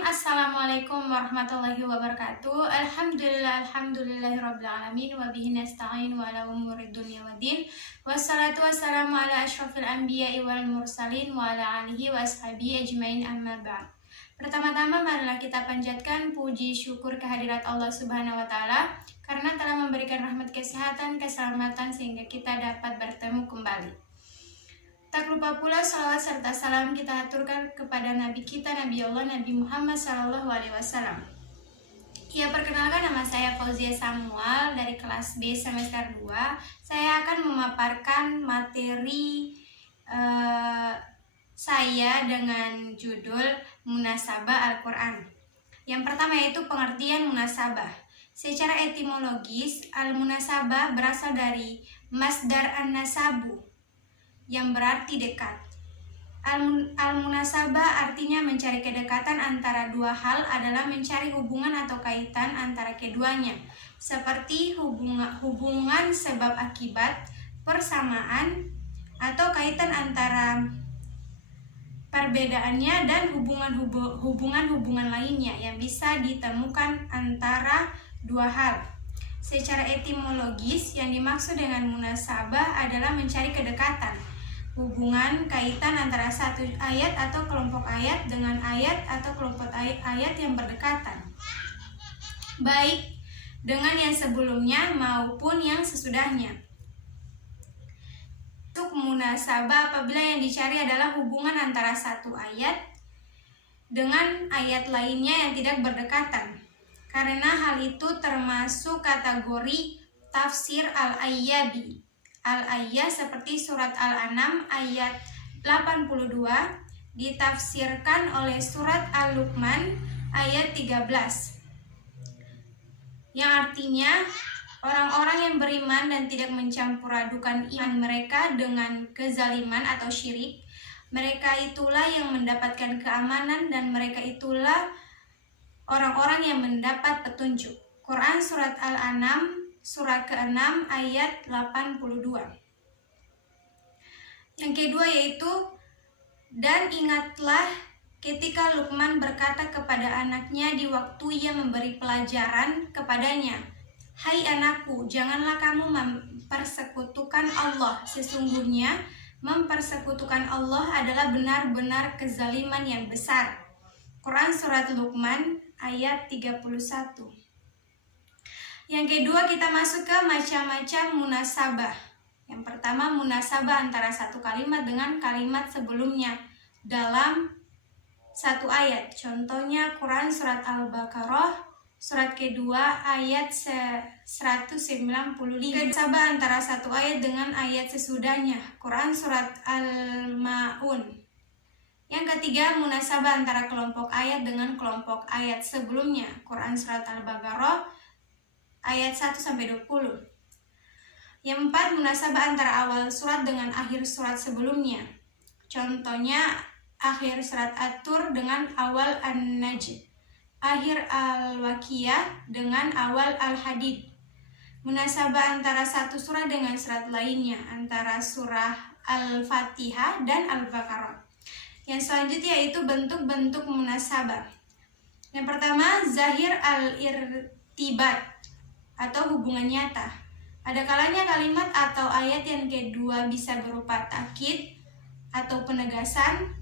Bismillahirrahmanirrahim. Assalamualaikum warahmatullahi wabarakatuh. Alhamdulillahirabbil alamin wa bihi nasta'in wa ala umuri dunya waddin. Wassalatu wassalamu ala asyrofil anbiya'i wal mursalin wa ala alihi wa ashabihi ajmain amma ba'd. Pertama-tama marilah kita panjatkan puji syukur kehadirat Allah Subhanahu wa taala karena telah memberikan rahmat kesehatan, keselamatan sehingga kita dapat bertemu kembali. Tak lupa pula salawat serta salam kita aturkan kepada Nabi kita, Nabi Allah, Nabi Muhammad SAW. Ya, perkenalkan, nama saya Fauzia Samuel dari kelas B semester 2. Saya akan memaparkan materi saya dengan judul Munasabah Al-Quran. Yang pertama yaitu pengertian munasabah. Secara etimologis, al-munasabah berasal dari masdar an-nasabu yang berarti dekat. Al-munasabah artinya mencari kedekatan antara dua hal adalah mencari hubungan atau kaitan antara keduanya, seperti hubungan sebab akibat, persamaan, atau kaitan antara perbedaannya dan hubungan-hubungan lainnya yang bisa ditemukan antara dua hal. Secara etimologis, yang dimaksud dengan munasabah adalah mencari kedekatan, hubungan kaitan antara satu ayat atau kelompok ayat dengan ayat atau kelompok ayat yang berdekatan, baik dengan yang sebelumnya maupun yang sesudahnya. Untuk munasabah apabila yang dicari adalah hubungan antara satu ayat dengan ayat lainnya yang tidak berdekatan, karena hal itu termasuk kategori tafsir al-ayyabi. Al-Ayyah seperti surat Al-An'am ayat 82 ditafsirkan oleh surat Al-Luqman ayat 13, yang artinya orang-orang yang beriman dan tidak mencampur adukan iman mereka dengan kezaliman atau syirik, mereka itulah yang mendapatkan keamanan dan mereka itulah orang-orang yang mendapat petunjuk. Quran surat Al-An'am surat ke-6 ayat 82. Yang kedua yaitu, dan ingatlah ketika Luqman berkata kepada anaknya di waktu ia memberi pelajaran kepadanya, "Hai anakku, janganlah kamu mempersekutukan Allah. Sesungguhnya mempersekutukan Allah adalah benar-benar kezaliman yang besar." Quran surat Luqman ayat 31. Yang kedua, kita masuk ke macam-macam munasabah. Yang pertama, munasabah antara satu kalimat dengan kalimat sebelumnya dalam satu ayat. Contohnya Quran surat Al-Baqarah surat kedua ayat 195. Munasabah antara satu ayat dengan ayat sesudahnya. Quran surat Al-Ma'un. Yang ketiga, munasabah antara kelompok ayat dengan kelompok ayat sebelumnya. Quran surat Al-Baqarah ayat 1-20. Yang empat, munasabah antara awal surat dengan akhir surat sebelumnya. Contohnya akhir surat At-Tur dengan awal An-Najm, akhir Al-Waqiah dengan awal Al-Hadid. Munasabah antara satu surat dengan surat lainnya, antara surah Al-Fatihah dan Al-Baqarah. Yang selanjutnya yaitu bentuk-bentuk munasabah. Yang pertama, zahir al-irtibat atau hubungan nyata. Ada kalanya kalimat atau ayat yang kedua bisa berupa takkid atau penegasan,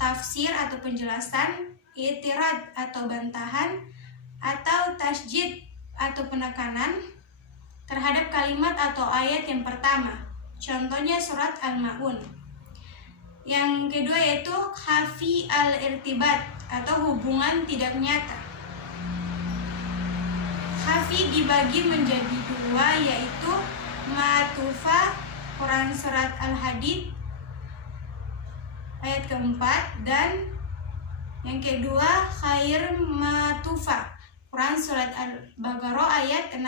tafsir atau penjelasan, i'tirad atau bantahan, atau tasjid atau penekanan terhadap kalimat atau ayat yang pertama. Contohnya surat Al-Ma'un. Yang kedua yaitu khafi al-irtibat atau hubungan tidak nyata. Khafi dibagi menjadi dua, yaitu ma'tufah Quran surat Al-Hadid ayat keempat, dan yang kedua khair ma'tufah Quran surat Al-Baqarah ayat 6.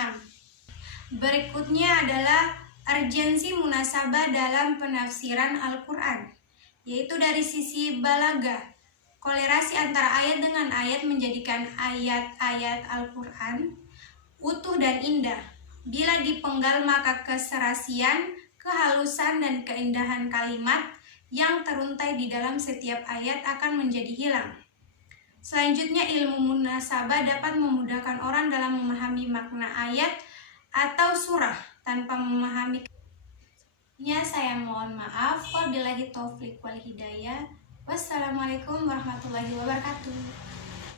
Berikutnya adalah urgensi munasabah dalam penafsiran Al-Quran, yaitu dari sisi balagah. Kolerasi antara ayat dengan ayat menjadikan ayat-ayat Al-Quran utuh dan indah. Bila dipenggal maka keserasian, kehalusan, dan keindahan kalimat yang teruntai di dalam setiap ayat akan menjadi hilang. Selanjutnya, ilmu munasabah dapat memudahkan orang dalam memahami makna ayat atau surah tanpa memahami. Saya mohon maaf. Wabillahi taufiq wal hidayah. Wassalamualaikum warahmatullahi wabarakatuh.